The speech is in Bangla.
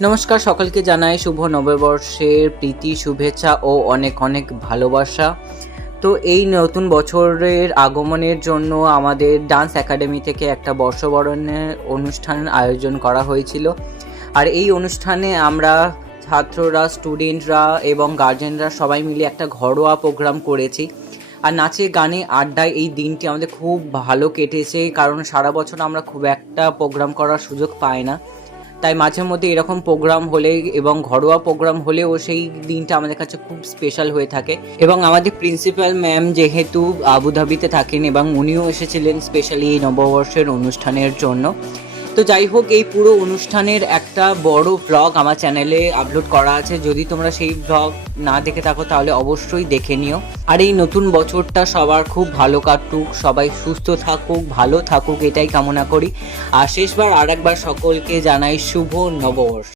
নমস্কার, সকলকে জানাই শুভ নববর্ষের প্রীতি শুভেচ্ছা ও অনেক অনেক ভালোবাসা। তো এই নতুন বছরের আগমনের জন্য আমাদের ডান্স একাডেমি থেকে একটা বর্ষবরণের অনুষ্ঠান আয়োজন করা হয়েছিল। আর এই অনুষ্ঠানে আমরা ছাত্ররা, স্টুডেন্টরা এবং গার্জেনরা সবাই মিলে একটা ঘরোয়া প্রোগ্রাম করেছি। আর নাচে গানে আড্ডায় এই দিনটি আমাদের খুব ভালো কেটেছে, কারণ সারা বছর আমরা খুব একটা প্রোগ্রাম করার সুযোগ পাই না। তাই মাঝে মধ্যে এরকম প্রোগ্রাম হলে এবং ঘরোয়া প্রোগ্রাম হলেও সেই দিনটা আমাদের কাছে খুব স্পেশাল হয়ে থাকে। এবং আমাদের প্রিন্সিপাল ম্যাম যেহেতু আবুধাবিতে থাকেন এবং উনিও এসেছিলেন স্পেশালি এই নববর্ষের অনুষ্ঠানের জন্য। তো যাই হোক, এই পুরো অনুষ্ঠানের একটা বড় ব্লগ আমার চ্যানেলে আপলোড করা আছে, যদি তোমরা সেই ব্লগ না দেখে থাকো তাহলে অবশ্যই দেখে নিও। আর এই নতুন বছরটা সবার খুব ভালো কাটুক, সবাই সুস্থ থাকুক, ভালো থাকুক, এটাই কামনা করি। আর শেষবার আরেকবার সকলকে জানাই শুভ নববর্ষ।